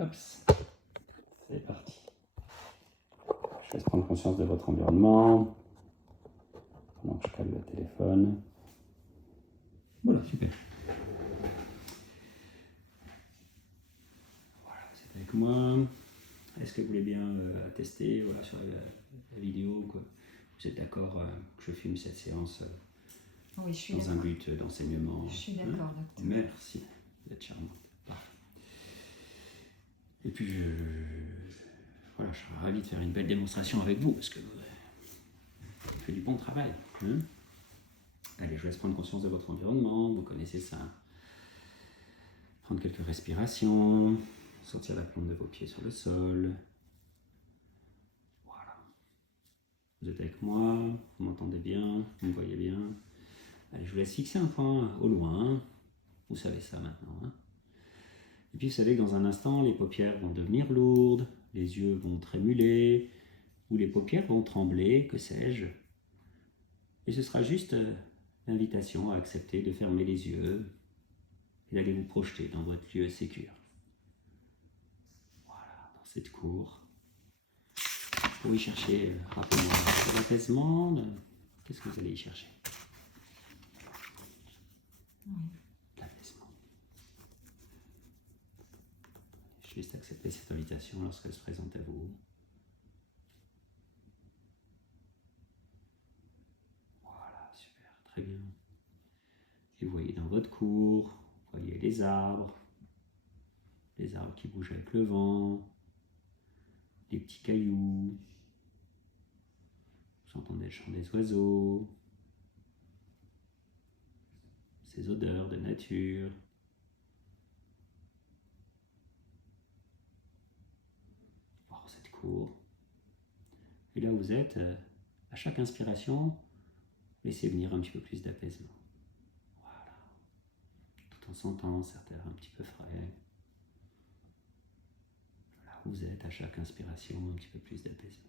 Hop, c'est parti. Je laisse prendre conscience de votre environnement. Pendant que je cale le téléphone. Voilà, super. Voilà, vous êtes avec moi. Est-ce que vous voulez bien attester voilà, sur la vidéo que vous êtes d'accord que je filme cette séance oui, je suis dans un but d'enseignement? Je suis d'accord, docteur. Merci, vous êtes charmante. Parfait. Et puis, voilà, je serais ravi de faire une belle démonstration avec vous parce que vous faites du bon travail. Allez, je vous laisse prendre conscience de votre environnement, vous connaissez ça. Prendre quelques respirations, sentir la plante de vos pieds sur le sol. Voilà. Vous êtes avec moi, vous m'entendez bien, vous me voyez bien. Allez, je vous laisse fixer un point au loin. Vous savez ça maintenant. Et puis vous savez que dans un instant, les paupières vont devenir lourdes, les yeux vont trémuler, ou les paupières vont trembler, que sais-je. Et ce sera juste l'invitation à accepter de fermer les yeux et d'aller vous projeter dans votre lieu sécure. Voilà, dans cette cour. Pour y chercher rapidement l'apaisement, qu'est-ce que vous allez y chercher? L'apaisement. Juste accepter cette invitation lorsqu'elle se présente à vous. Voilà, super, très bien. Et vous voyez dans votre cour, vous voyez les arbres qui bougent avec le vent, les petits cailloux, vous entendez le chant des oiseaux, ces odeurs de nature. Voir cette cour. Et là où vous êtes, à chaque inspiration, laissez venir un petit peu plus d'apaisement. Voilà. Tout en sentant cet air un petit peu frais. Là où vous êtes, à chaque inspiration, un petit peu plus d'apaisement.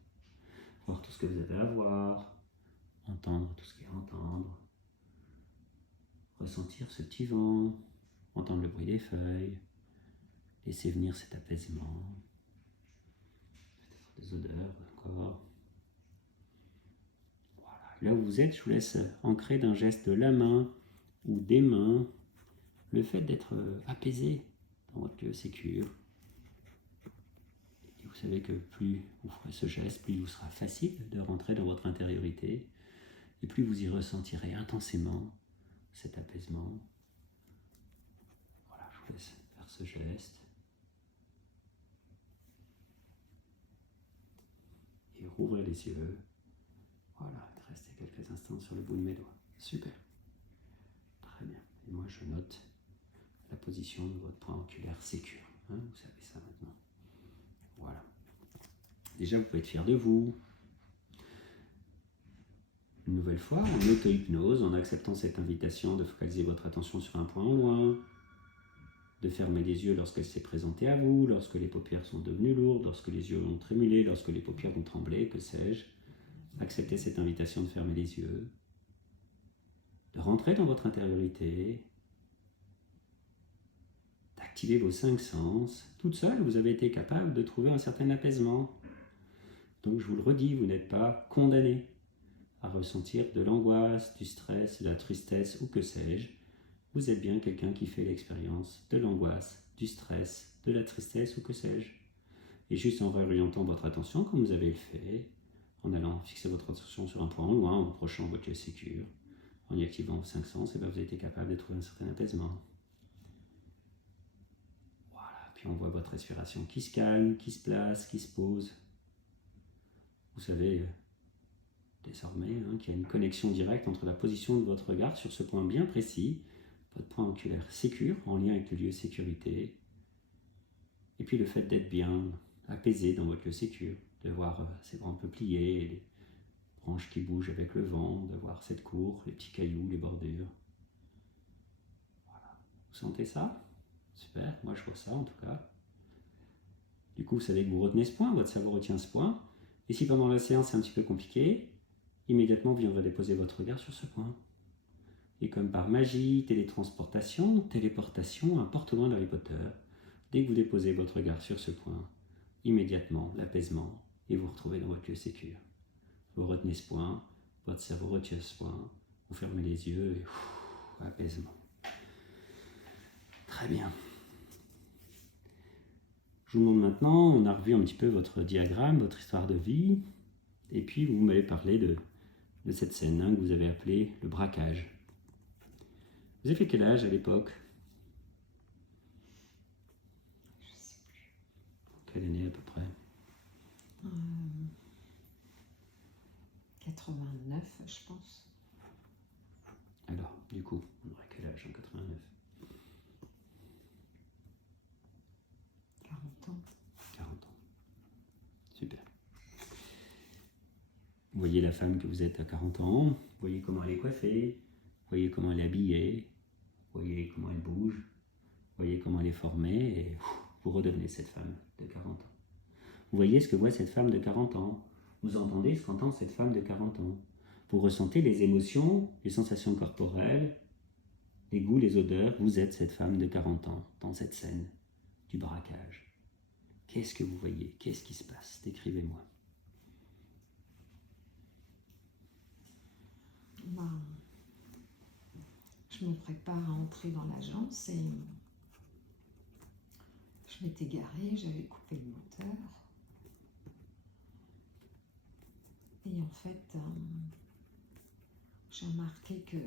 Voir tout ce que vous avez à voir, entendre tout ce qu'il y a à entendre, ressentir ce petit vent, entendre le bruit des feuilles, laisser venir cet apaisement, peut-être des odeurs encore. Voilà. Là où vous êtes, je vous laisse ancrer d'un geste de la main ou des mains le fait d'être apaisé dans votre lieu sécure. Et vous savez que plus vous ferez ce geste, plus il vous sera facile de rentrer dans votre intériorité et plus vous y ressentirez intensément cet apaisement. Voilà, je vous laisse faire ce geste. Et rouvrez les yeux. Voilà, restez quelques instants sur le bout de mes doigts. Super. Très bien. Et moi, je note la position de votre point oculaire sécure. Vous savez ça maintenant. Voilà. Déjà, vous pouvez être fier de vous. Une nouvelle fois, en auto-hypnose, en acceptant cette invitation de focaliser votre attention sur un point au loin, de fermer les yeux lorsqu'elle s'est présentée à vous, lorsque les paupières sont devenues lourdes, lorsque les yeux vont trémuler, lorsque les paupières vont trembler, que sais-je. Acceptez cette invitation de fermer les yeux, de rentrer dans votre intériorité, d'activer vos 5 sens. Toute seule, vous avez été capable de trouver un certain apaisement. Donc je vous le redis, vous n'êtes pas condamné à ressentir de l'angoisse, du stress, de la tristesse ou que sais-je. Vous êtes bien quelqu'un qui fait l'expérience de l'angoisse, du stress, de la tristesse ou que sais-je. Et juste en réorientant votre attention, comme vous avez le fait, en allant fixer votre attention sur un point au loin, en approchant votre lieu sécure, en y activant vos 5 sens, et bien vous avez été capable de trouver un certain apaisement. Voilà, puis on voit votre respiration qui se calme, qui se place, qui se pose. Vous savez désormais qu'il y a une connexion directe entre la position de votre regard sur ce point bien précis, votre point oculaire sécure, en lien avec le lieu sécurité, et puis le fait d'être bien apaisé dans votre lieu sécure, de voir ces bras un peu pliés, les branches qui bougent avec le vent, de voir cette cour, les petits cailloux, les bordures. Voilà. Vous sentez ça? Super, moi je vois ça en tout cas. Du coup, vous savez que vous retenez ce point, votre cerveau retient ce point, et si pendant la séance c'est un petit peu compliqué, immédiatement vous viendrez déposer votre regard sur ce point. Et comme par magie, téléportation, un porte au loin d'Harry Potter, Dès que vous déposez votre regard sur ce point, immédiatement, l'apaisement, et vous retrouvez dans votre lieu sécure. Vous retenez ce point, votre cerveau retient ce point, vous fermez les yeux et apaisement. Très bien. Je vous demande maintenant, on a revu un petit peu votre diagramme, votre histoire de vie, et puis vous m'avez parlé de cette scène que vous avez appelée le braquage. Vous avez fait quel âge à l'époque? Je sais plus. Quelle année à peu près? 89, je pense. Alors, du coup, on aurait quel âge en 89? 40 ans. 40 ans. Super. Vous voyez la femme que vous êtes à 40 ans, vous voyez comment elle est coiffée, vous voyez comment elle est habillée, vous voyez comment elle bouge, vous voyez comment elle est formée, et vous redevenez cette femme de 40 ans. Vous voyez ce que voit cette femme de 40 ans, vous entendez ce qu'entend cette femme de 40 ans. Vous ressentez les émotions, les sensations corporelles, les goûts, les odeurs. Vous êtes cette femme de 40 ans dans cette scène du braquage. Qu'est-ce que vous voyez? Qu'est-ce qui se passe? Décrivez-moi. Je me prépare à entrer dans l'agence et je m'étais garée, j'avais coupé le moteur. Et en fait, j'ai remarqué que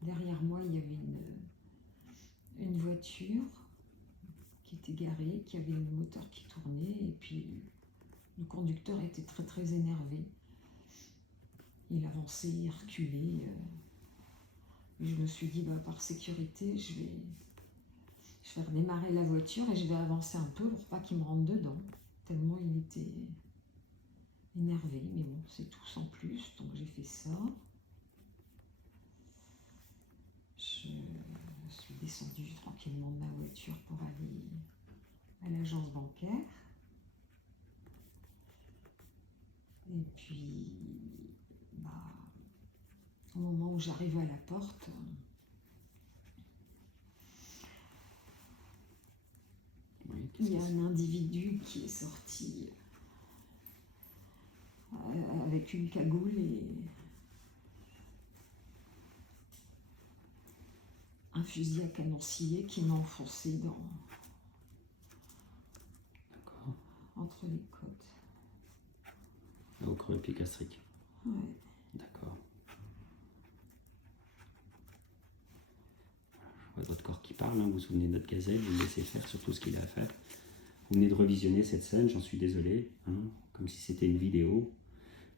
derrière moi, il y avait une voiture qui était garée, qui avait le moteur qui tournait, et puis le conducteur était très très énervé. Il avançait, il reculait. Et je me suis dit, par sécurité, je vais redémarrer la voiture et je vais avancer un peu pour pas qu'il me rentre dedans. Tellement il était énervé, mais bon, c'est tout sans plus. Donc j'ai fait ça. Je suis descendue tranquillement de ma voiture pour aller à l'agence bancaire. Et puis, au moment où j'arrive à la porte, il y a un individu qui est sorti avec une cagoule et un fusil à canon scié qui m'a enfoncé entre les côtes. Au creux épigastrique. Ouais. D'accord. Je vois votre corps qui parle, vous vous souvenez de notre gazelle, vous le laissez faire sur tout ce qu'il a à faire. Vous venez de revisionner cette scène, j'en suis désolé, comme si c'était une vidéo.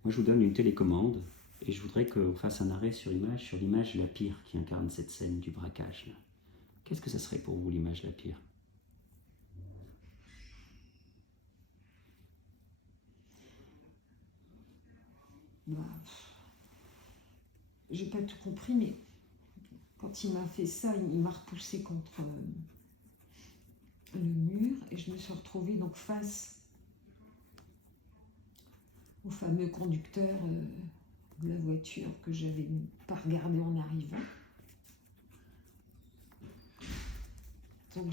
Moi, je vous donne une télécommande et je voudrais qu'on fasse un arrêt sur l'image la pire qui incarne cette scène du braquage. Qu'est-ce que ça serait pour vous, l'image la pire? J'ai pas tout compris, mais quand il m'a fait ça, il m'a repoussé contre le mur et je me suis retrouvée donc face au fameux conducteur de la voiture que j'avais pas regardé en arrivant. Donc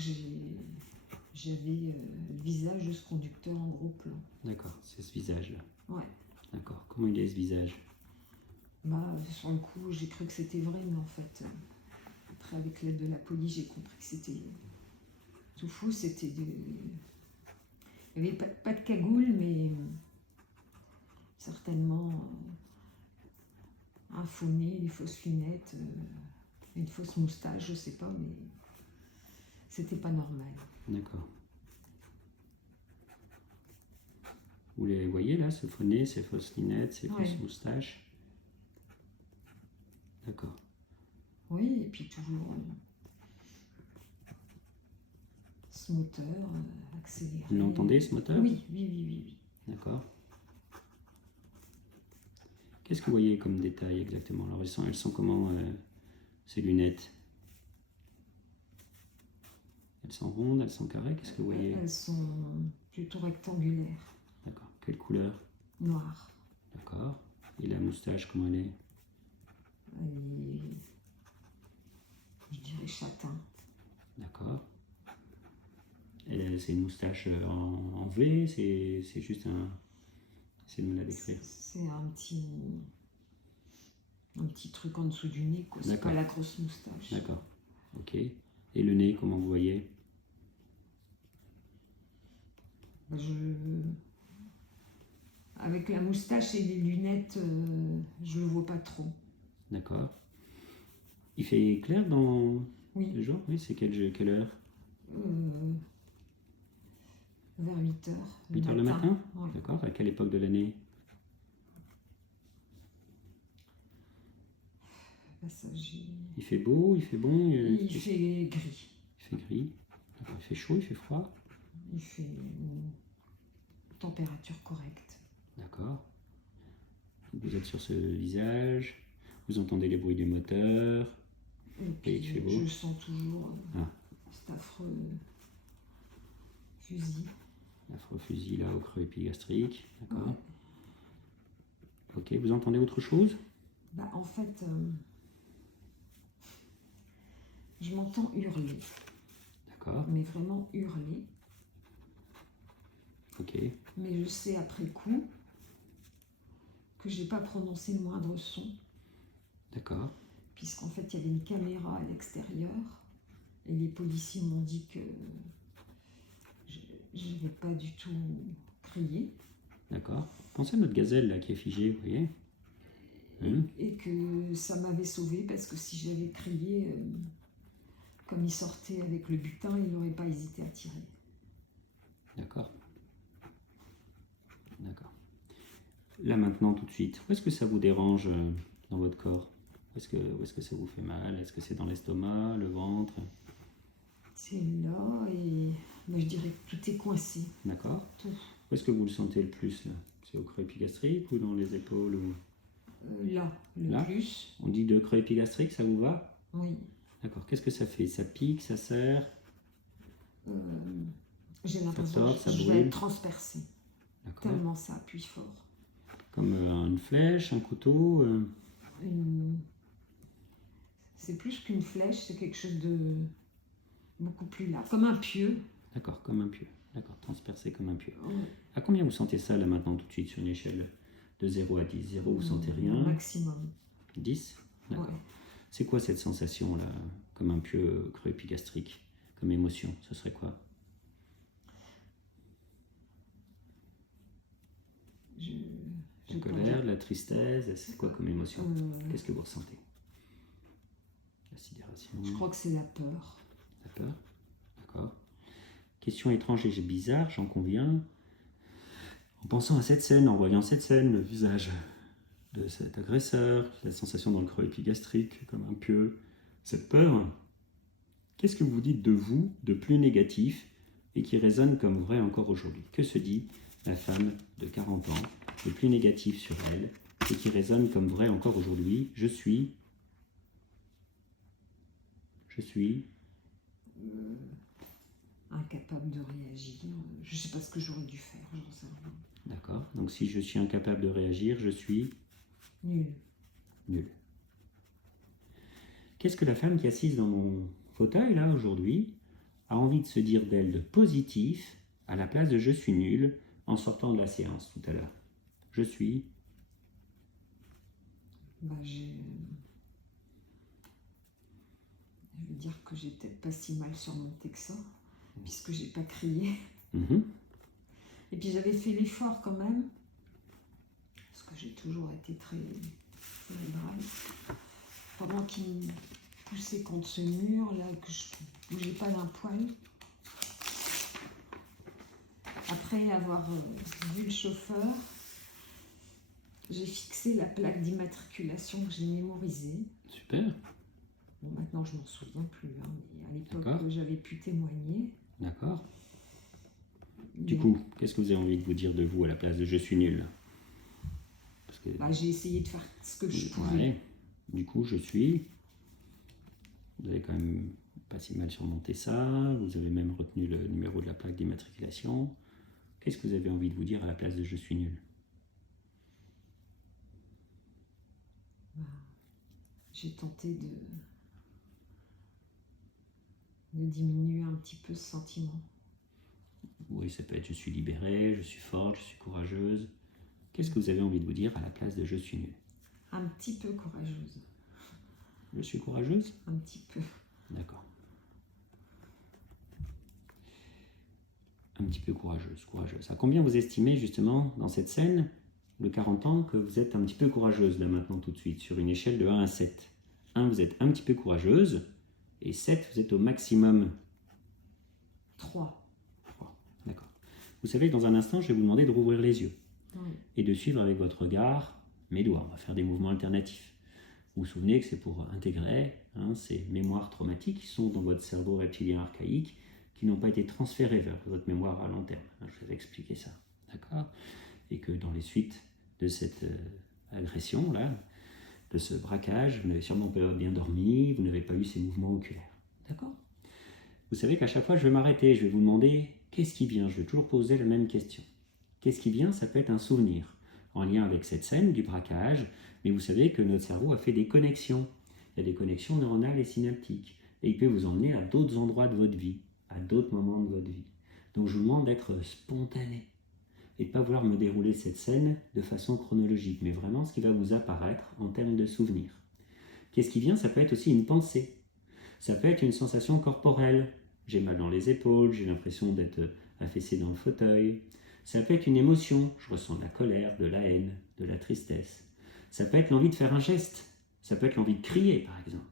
j'avais le visage de ce conducteur en gros plan. D'accord, c'est ce visage-là. Ouais. D'accord. Comment il est ce visage? Sur le coup, j'ai cru que c'était vrai, mais en fait, après avec l'aide de la police, j'ai compris que c'était tout fou. C'était il n'y avait pas de cagoule, mais certainement un faux nez, des fausses lunettes, une fausse moustache, je sais pas, mais c'était pas normal. D'accord. Vous les voyez là, ce faux nez, ces fausses lunettes, ces fausses moustaches? D'accord. Oui, et puis toujours ce moteur accéléré. Vous l'entendez, ce moteur? Oui. D'accord. Qu'est-ce que vous voyez comme détail exactement? Alors, elles sont comment, ces lunettes? Elles sont rondes, elles sont carrées? Qu'est-ce que vous voyez? Elles sont plutôt rectangulaires. D'accord. Quelle couleur? Noire. D'accord. Et la moustache, comment elle est? Et je dirais châtain. D'accord. Et c'est une moustache en V, c'est juste un... Essayez de me la décrire. C'est un petit truc en dessous du nez, quoi. C'est D'accord. pas la grosse moustache. D'accord, ok. Et le nez, comment vous voyez? Bah, avec la moustache et les lunettes, je le vois pas trop. D'accord. Il fait clair dans Oui, le jour? Oui, c'est quelle heure? vers 8 heures. 8 heures le matin? Ouais. D'accord, à quelle époque de l'année? Bah, ça, Il fait beau, il fait bon? il fait gris. Il fait gris. D'accord. Il fait chaud, il fait froid? Il fait une température correcte. D'accord. Vous êtes sur ce visage, vous entendez les bruits du moteur. Et voyez qu'il fait puis, beau. je sens toujours Ah. cet affreux fusil. L'affreux fusil là au creux épigastrique. D'accord. Ouais. Ok, vous entendez autre chose? Bah, en fait, je m'entends hurler, D'accord, mais vraiment hurler. ok, Mais je sais après coup que j'ai pas prononcé le moindre son, d'accord, puisqu'en fait, il y avait une caméra à l'extérieur et les policiers m'ont dit que je n'avais pas du tout crié d'accord. Pensez à notre gazelle là qui est figée, vous voyez? et que ça m'avait sauvé parce que si j'avais crié, comme il sortait avec le butin, il n'aurait pas hésité à tirer. D'accord. D'accord. Là maintenant, tout de suite, où est-ce que ça vous dérange dans votre corps? Où est-ce que ça vous fait mal? Est-ce que c'est dans l'estomac, le ventre? C'est là et bah, je dirais que tout est coincé. D'accord. Tout. Où est-ce que vous le sentez le plus là? C'est au creux épigastrique ou dans les épaules ou... Là, le Là plus. On dit de creux épigastrique, ça vous va? Oui. D'accord. Qu'est-ce que ça fait? Ça pique, ça serre? J'ai l'impression tord, que ça je brûle. vais être transpercée. D'accord. Tellement ça appuie fort. Comme une flèche, un couteau C'est plus qu'une flèche, c'est quelque chose de beaucoup plus large. Comme un pieu. D'accord, comme un pieu. D'accord, transpercé comme un pieu. Oui. À combien vous sentez ça là maintenant tout de suite sur une échelle de 0 à 10? 0, vous sentez rien? Maximum. 10? D'accord. Ouais. C'est quoi cette sensation là, comme un pieu creux épigastrique, comme émotion? Ce serait quoi? La colère, la tristesse, c'est quoi comme émotion? Qu'est-ce que vous ressentez? La sidération? Je crois que c'est la peur. La peur? D'accord. Question étrange et bizarre, j'en conviens. En pensant à cette scène, en voyant cette scène, le visage de cet agresseur, la sensation dans le creux épigastrique, comme un pieu, cette peur, qu'est-ce que vous dites de vous, de plus négatif, et qui résonne comme vrai encore aujourd'hui? Que se dit la femme de 40 ans, de plus négatif sur elle, et qui résonne comme vrai encore aujourd'hui? Je suis incapable de réagir. Je ne sais pas ce que j'aurais dû faire, j'en sais rien. D'accord. Donc si je suis incapable de réagir, je suis Nul. nul. Qu'est-ce que la femme qui est assise dans mon fauteuil là aujourd'hui a envie de se dire d'elle de positif à la place de je suis nul en sortant de la séance tout à l'heure? Je suis Bah, je vais dire que j'ai peut-être pas si mal surmonté que ça, puisque j'ai pas crié. Et puis j'avais fait l'effort quand même, parce que j'ai toujours été très cérébrale. Pendant qu'il me poussait contre ce mur, là, que je bougeais pas d'un poil. Après avoir vu le chauffeur, j'ai fixé la plaque d'immatriculation que j'ai mémorisée. super. Bon, maintenant, je m'en souviens plus, hein, mais à l'époque, D'accord. j'avais pu témoigner. D'accord. Du coup, qu'est-ce que vous avez envie de vous dire de vous à la place de je suis nul? Parce que Bah, j'ai essayé de faire ce que je pouvais. ouais. Du coup, je suis. Vous avez quand même pas si mal surmonté ça. Vous avez même retenu le numéro de la plaque d'immatriculation. Qu'est-ce que vous avez envie de vous dire à la place de je suis nul? Bah, j'ai tenté de diminuer un petit peu ce sentiment. Oui, ça peut être je suis libérée, je suis forte, je suis courageuse. Qu'est-ce que vous avez envie de vous dire à la place de je suis nulle? Un petit peu courageuse. Je suis courageuse? Un petit peu. D'accord. Un petit peu courageuse, courageuse. À combien vous estimez justement dans cette scène, le 40 ans, que vous êtes un petit peu courageuse là maintenant tout de suite, sur une échelle de 1 à 7? 1, vous êtes un petit peu courageuse, et 7, vous êtes au maximum. 3. D'accord. Vous savez que dans un instant, je vais vous demander de rouvrir les yeux Oui. et de suivre avec votre regard mes doigts. On va faire des mouvements alternatifs. Vous vous souvenez que c'est pour intégrer ces mémoires traumatiques qui sont dans votre cerveau reptilien archaïque, qui n'ont pas été transférées vers votre mémoire à long terme. Je vous avais expliqué ça. D'accord? Et que dans les suites de cette agression-là, de ce braquage, vous n'avez sûrement pas bien dormi, vous n'avez pas eu ces mouvements oculaires. D'accord? Vous savez qu'à chaque fois, je vais m'arrêter, je vais vous demander qu'est-ce qui vient. Je vais toujours poser la même question. Qu'est-ce qui vient? Ça peut être un souvenir en lien avec cette scène du braquage, mais vous savez que notre cerveau a fait des connexions. Il y a des connexions neuronales et synaptiques. Et il peut vous emmener à d'autres endroits de votre vie, à d'autres moments de votre vie. Donc je vous demande d'être spontané et de ne pas vouloir me dérouler cette scène de façon chronologique, mais vraiment ce qui va vous apparaître en termes de souvenirs. Qu'est-ce qui vient? Ça peut être aussi une pensée. Ça peut être une sensation corporelle. J'ai mal dans les épaules, j'ai l'impression d'être affaissé dans le fauteuil. Ça peut être une émotion. Je ressens de la colère, de la haine, de la tristesse. Ça peut être l'envie de faire un geste. Ça peut être l'envie de crier, par exemple.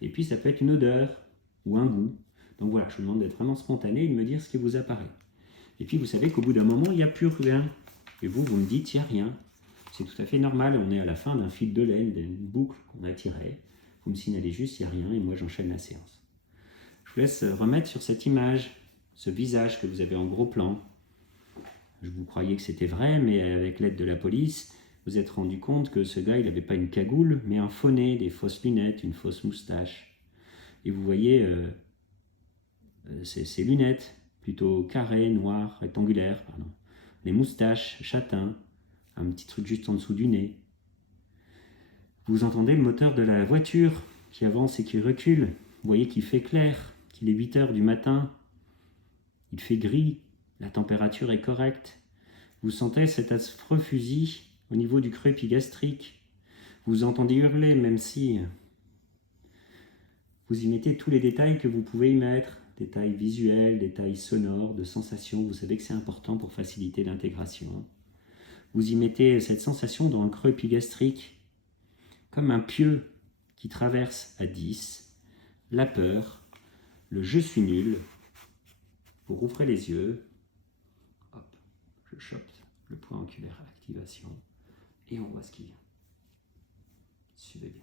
Et puis ça peut être une odeur ou un goût. Donc voilà, je vous demande d'être vraiment spontané et de me dire ce qui vous apparaît. Et puis vous savez qu'au bout d'un moment, il n'y a plus rien. Et vous me dites, il n'y a rien. C'est tout à fait normal, on est à la fin d'un fil de laine, d'une boucle qu'on a tirée. Vous me signalez juste, il n'y a rien, et moi j'enchaîne la séance. Je vous laisse remettre sur cette image, ce visage que vous avez en gros plan. Je vous croyais que c'était vrai, mais avec l'aide de la police, vous êtes rendu compte que ce gars, il n'avait pas une cagoule, mais un faux nez, des fausses lunettes, une fausse moustache. Et vous voyez ces lunettes, plutôt carrées, noires, rectangulaires, pardon. Les moustaches, châtains, un petit truc juste en dessous du nez. Vous entendez le moteur de la voiture qui avance et qui recule. Vous voyez qu'il fait clair, qu'il est 8 heures du matin. Il fait gris, la température est correcte. Vous sentez cet affreux fusil au niveau du creux épigastrique. Vous entendez hurler, même si vous y mettez tous les détails que vous pouvez y mettre. Détails visuels, détails sonores, de sensations. Vous savez que c'est important pour faciliter l'intégration. Vous y mettez cette sensation dans le creux épigastrique, comme un pieu qui traverse à 10, la peur, le je suis nul. Vous rouvrez les yeux, hop, je chope le point oculaire à activation et on voit ce qui vient. Suivez bien.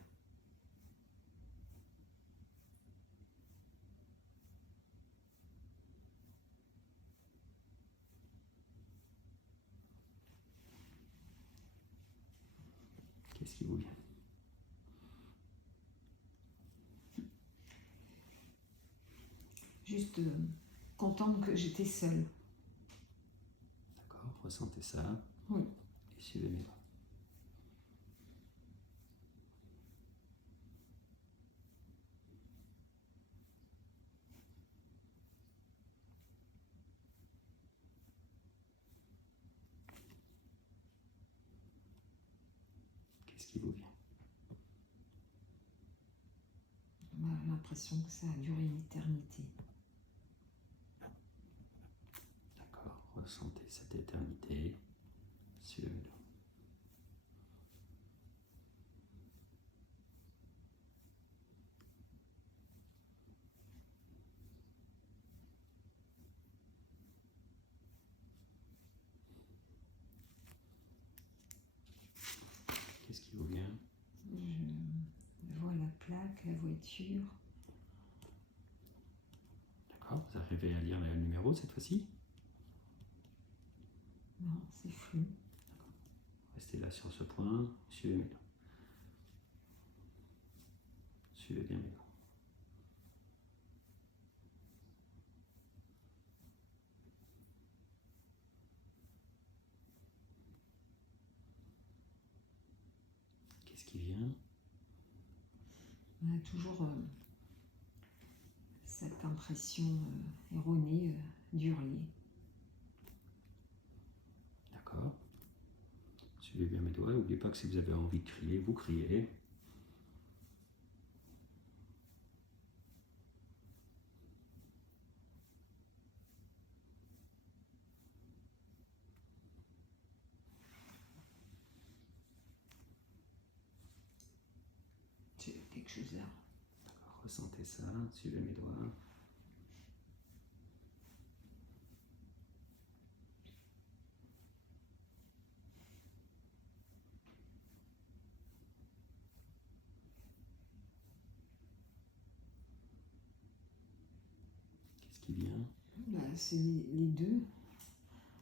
Qu'est-ce qui vous vient? Juste contente que j'étais seule. D'accord, ressentez ça. Oui. Et suivez mes pas. Qu'est-ce qui vous vient? On a l'impression que ça a duré une éternité. D'accord, ressentez cette éternité. Suivez-le. Qu'est-ce qui vous vient? Je vois la plaque, la voiture. D'accord, vous arrivez à lire le numéro cette fois-ci? Non, c'est flou. Restez là sur ce point, suivez mes pas. Suivez bien mes pas. Qu'est-ce qui vient? On a toujours cette impression erronée durer. D'accord. Suivez bien mes doigts. N'oubliez pas que si vous avez envie de crier, vous criez. C'est quelque chose à... D'accord. Ressentez ça. Suivez mes doigts. Qu'est-ce qui vient? Bah, c'est les deux.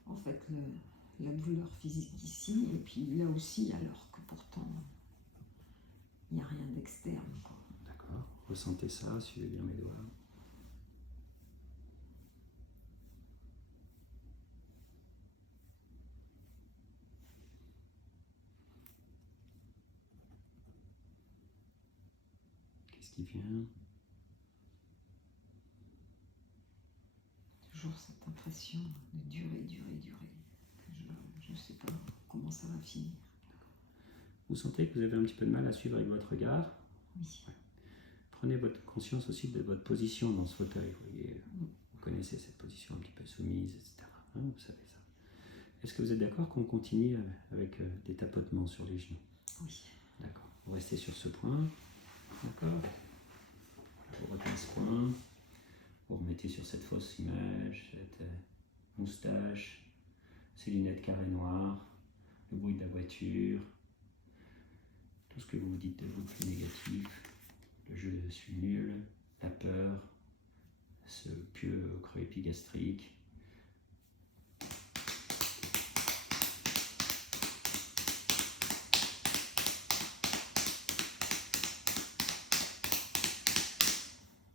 En fait, la douleur physique ici, et puis là aussi, alors que pourtant, il n'y a rien d'externe, quoi. D'accord. Ressentez ça. Suivez bien mes doigts. Qu'est-ce qui vient? Toujours cette impression de durer, durer, durer. Je ne sais pas comment ça va finir. Vous sentez que vous avez un petit peu de mal à suivre avec votre regard? Oui. Prenez votre conscience aussi de votre position dans ce fauteuil. Vous voyez, vous connaissez cette position un petit peu soumise, etc. Hein, vous savez ça. Est-ce que vous êtes d'accord qu'on continue avec des tapotements sur les genoux? Oui. D'accord. Vous restez sur ce point. D'accord. Vous retenez ce point. Vous remettez sur cette fausse image, cette moustache, ces lunettes carrées noires, le bruit de la voiture, tout ce que vous vous dites de vous de plus négatif, le je suis nul, la peur, ce pieux creux épigastrique.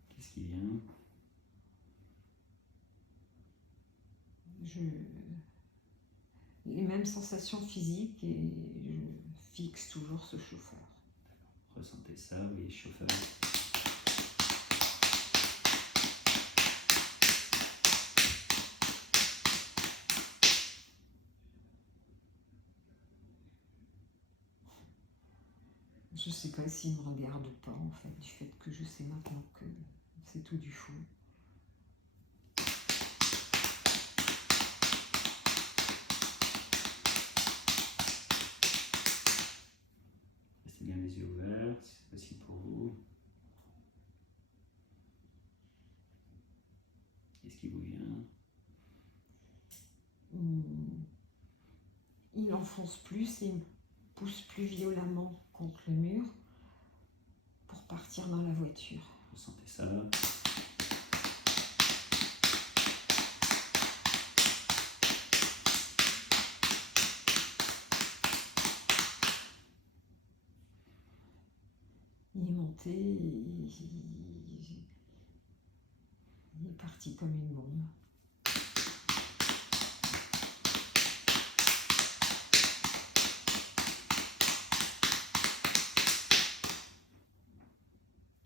Qu'est-ce qui vient? Les mêmes sensations physiques et je fixe toujours ce chauffeur. Ressentez ça, oui, chauffeur. Je ne sais pas s'il me regarde ou pas, en fait, du fait que je sais maintenant que c'est tout du faux. Restez bien les yeux ouverts, si c'est possible pour vous. Qu'est-ce qui vous vient? Il enfonce plus et il me pousse plus violemment contre le mur pour partir dans la voiture. Vous sentez ça? Il est monté et il est parti comme une bombe.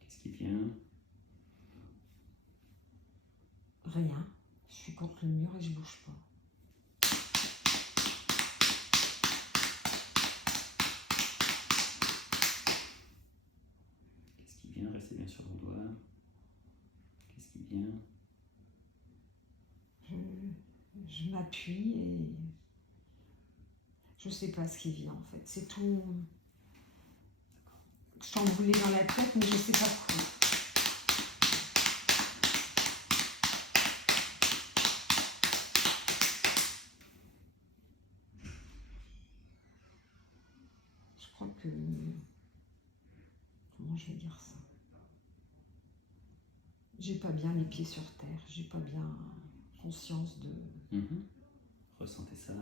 Qu'est-ce qui vient? Rien. Je suis contre le mur et je bouge pas. Qu'est-ce qui vient? Restez bien sur vos doigts. Qu'est-ce qui vient? Je m'appuie et je sais pas ce qui vient en fait. C'est tout chamboulé dans la tête, mais je sais pas quoi. Je crois que... Comment je vais dire ça? J'ai pas bien les pieds sur terre. J'ai pas bien conscience de... Ressentez ça.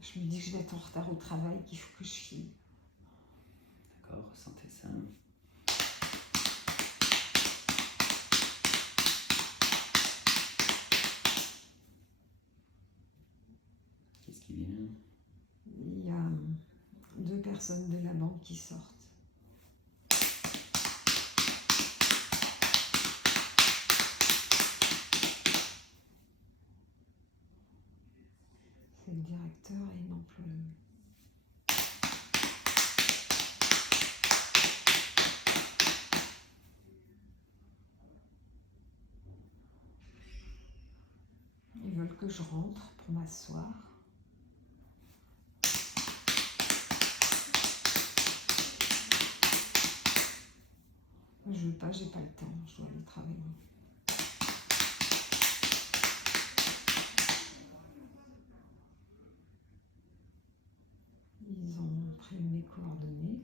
Je me dis que je vais être en retard au travail, qu'il faut que je file. D'accord, ressentez ça. Qu'est-ce qui vient? Il y a personnes de la banque qui sortent. C'est le directeur et une employée. Ils veulent que je rentre pour m'asseoir. Je veux pas, j'ai pas le temps, je dois aller travailler. Ils ont pris mes coordonnées.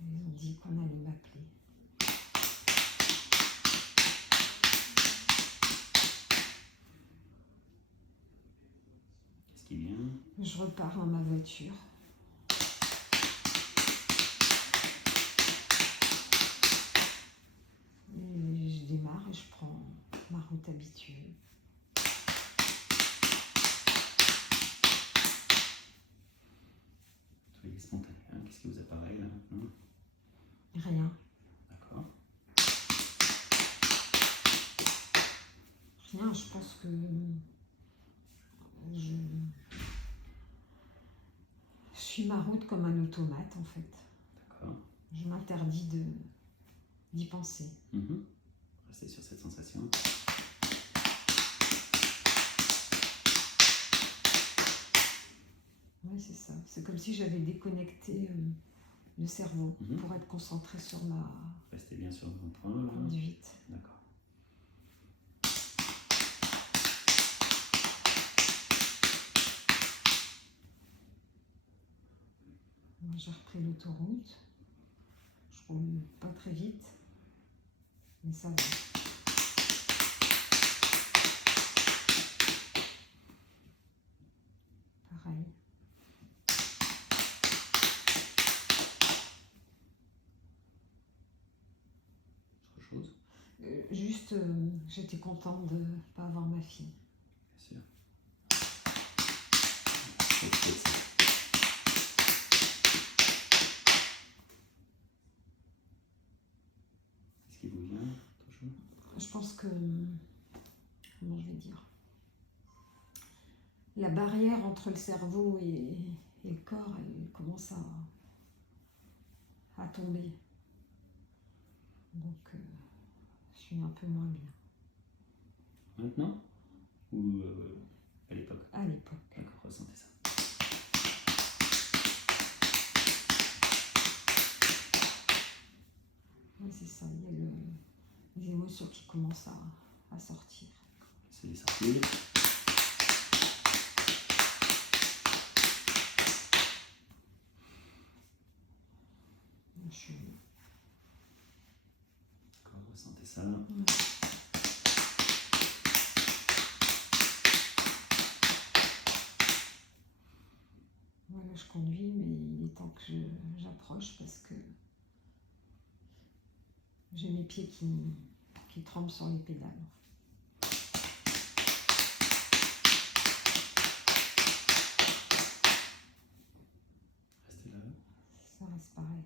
Ils ont dit qu'on allait m'appeler. Qu'est-ce qui vient? Je repars dans ma voiture. Et je démarre et je prends ma route habituelle. Soyez spontané. Hein. Qu'est-ce qui vous apparaît là maintenant? Rien. D'accord. Rien, je pense que je suis ma route comme un automate en fait. D'accord. Je m'interdis d'y penser. Restez sur cette sensation. Oui, c'est ça. C'est comme si j'avais déconnecté le cerveau pour être concentré sur ma Restez bien sur mon point. conduite. D'accord. Moi, j'ai repris l'autoroute. Je roule pas très vite, mais ça va. Pareil. Autre chose? Juste, j'étais contente de ne pas avoir ma fille. Bien sûr. Ok. Qu'est-ce qui vous vient? Autre chose? Je pense que, comment je vais dire, la barrière entre le cerveau et le corps, elle commence à tomber. Donc, je suis un peu moins bien. Maintenant? Ou à l'époque? À l'époque. D'accord, ressentez ça. Oui, c'est ça. Il y a les émotions qui commencent à sortir. Laissez-les sortir. Je suis... D'accord, ressentez ça. Voilà, je conduis, mais il est temps que j'approche parce que j'ai mes pieds qui tremblent sur les pédales. Restez là. Ça reste pareil.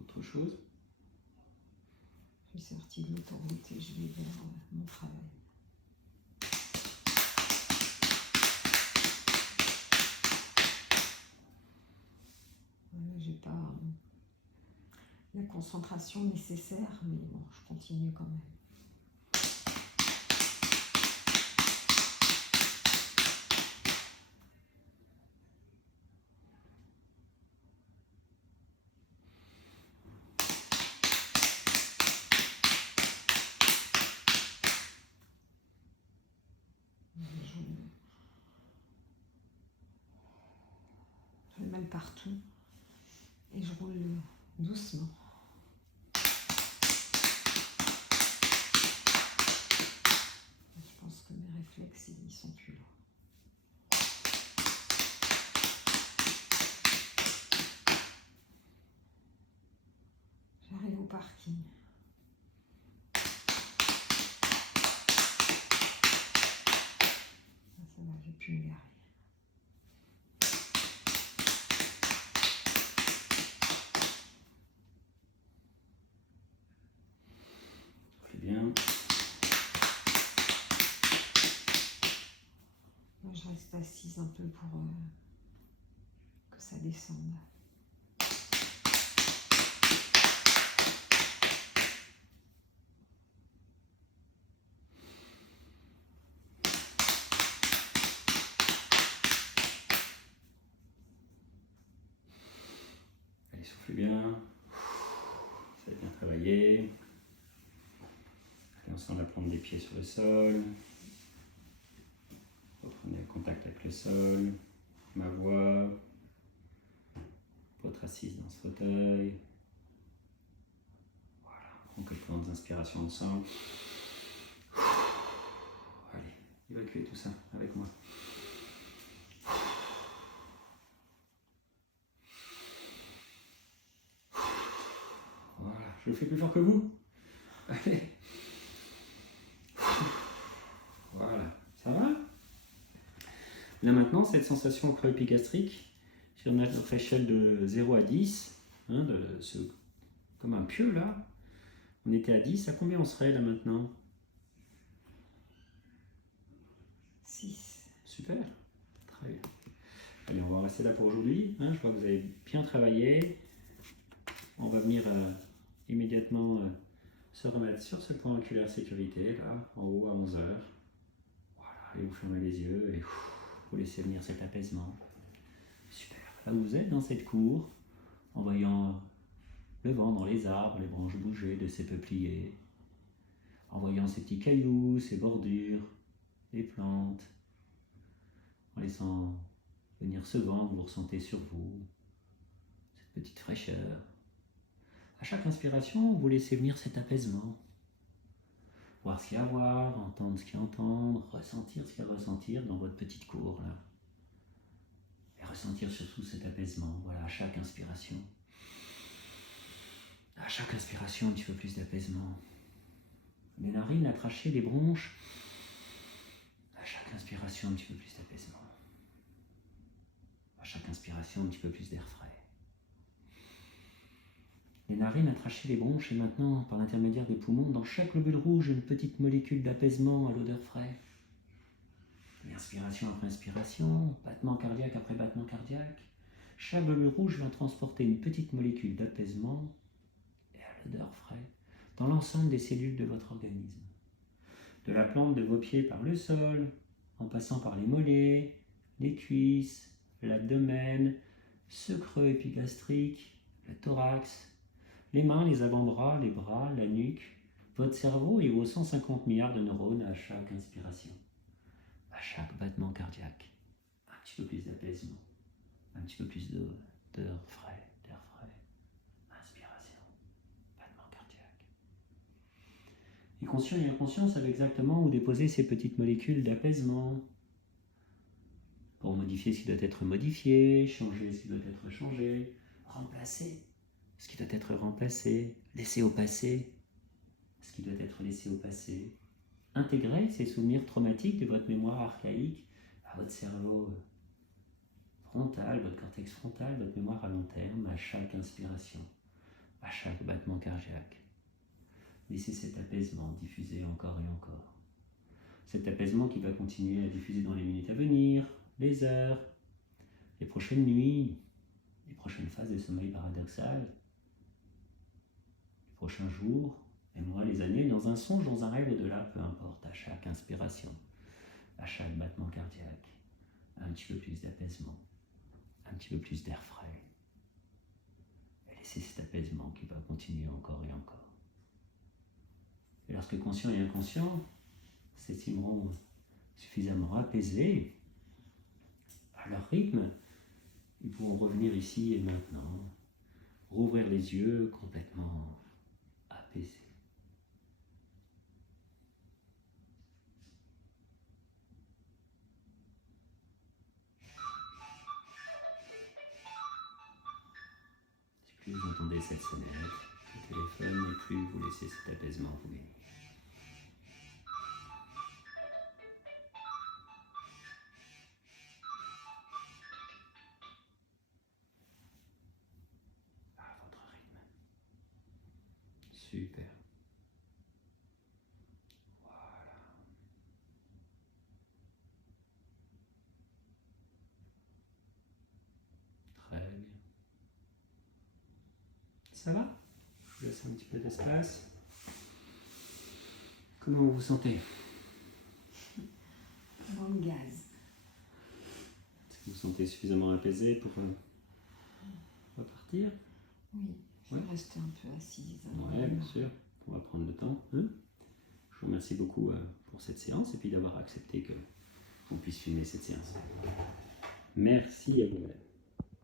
Autre chose? Je suis sortie de l'autoroute et je vais vers mon travail. Voilà, j'ai pas la concentration nécessaire, mais bon, je continue quand même. J'ai mal partout et je roule doucement. Je pense que mes réflexes, ils sont plus là. J'arrive au parking. Ça va, j'ai pu me garer. Très bien. Moi, je reste assise un peu pour que ça descende. Allez, soufflez bien. Ça va bien travailler. Allez, on sent la plante des pieds sur le sol. Reprenez contact avec le sol. Ma voix. Votre assise dans ce fauteuil. Voilà, on prend quelques grandes inspirations ensemble. Allez, évacuez tout ça avec moi. Voilà, je le fais plus fort que vous. Allez. Voilà, ça va? Là maintenant, cette sensation au creux épigastrique, sur notre échelle de 0 à 10, hein, comme un pieu là, on était à 10, à combien on serait là maintenant? 6. Super, très bien. Allez, on va rester là pour aujourd'hui, hein, je vois que vous avez bien travaillé. On va venir immédiatement se remettre sur ce point oculaire sécurité, là, en haut à 11 h. Voilà, et vous fermez les yeux et vous laissez venir cet apaisement. Super. Là où vous êtes dans cette cour, en voyant le vent dans les arbres, les branches bouger de ces peupliers, en voyant ces petits cailloux, ces bordures, les plantes, en laissant venir ce vent que vous ressentez sur vous, cette petite fraîcheur. À chaque inspiration, vous laissez venir cet apaisement. Voir ce qu'il y a à voir, entendre ce qu'il y a à entendre, ressentir ce qu'il y a à ressentir dans votre petite cour là. Et ressentir surtout cet apaisement, voilà, à chaque inspiration. À chaque inspiration, un petit peu plus d'apaisement. Les narines, la trachée, les bronches. À chaque inspiration, un petit peu plus d'apaisement. À chaque inspiration, un petit peu plus d'air frais. Les narines, la trachée, les bronches, et maintenant, par l'intermédiaire des poumons, dans chaque globule rouge, une petite molécule d'apaisement à l'odeur fraîche. Et inspiration après inspiration, battement cardiaque après battement cardiaque. Chaque globule rouge vient transporter une petite molécule d'apaisement et à l'odeur frais dans l'ensemble des cellules de votre organisme. De la plante de vos pieds par le sol, en passant par les mollets, les cuisses, l'abdomen, ce creux épigastrique, le thorax, les mains, les avant-bras, les bras, la nuque, votre cerveau et vos 150 milliards de neurones à chaque inspiration, à chaque battement cardiaque. Un petit peu plus d'apaisement, un petit peu plus d'air frais, inspiration, battement cardiaque. Et conscient et inconscient savent exactement où déposer ces petites molécules d'apaisement pour modifier ce qui doit être modifié, changer ce qui doit être changé, remplacer ce qui doit être remplacé, laisser au passé ce qui doit être laissé au passé, intégrer ces souvenirs traumatiques de votre mémoire archaïque à votre cerveau frontal, votre cortex frontal, votre mémoire à long terme, à chaque inspiration, à chaque battement cardiaque. Laissez cet apaisement diffuser encore et encore. Cet apaisement qui va continuer à diffuser dans les minutes à venir, les heures, les prochaines nuits, les prochaines phases de sommeil paradoxal, les prochains jours, les mois, les années, dans un songe, dans un rêve au-delà, peu importe, à chaque inspiration, à chaque battement cardiaque, un petit peu plus d'apaisement, un petit peu plus d'air frais. Et laissez cet apaisement qui va continuer encore et encore. Et lorsque conscient et inconscient s'estimeront suffisamment apaisés, à leur rythme, ils pourront revenir ici et maintenant, rouvrir les yeux complètement apaisés. Si plus vous entendez cette sonnette qui téléphone et puis vous laissez cet apaisement vous gagner. À votre rythme. Super. Voilà. Très bien. Ça va? Je vous laisse un petit peu d'espace. Comment vous vous sentez? Dans le gaz. Est-ce que vous vous sentez suffisamment apaisé pour repartir? Oui, je vais Ouais. rester un peu assise. Oui, bien sûr. On va prendre le temps. Je vous remercie beaucoup pour cette séance et puis d'avoir accepté qu'on puisse filmer cette séance. Merci à vous.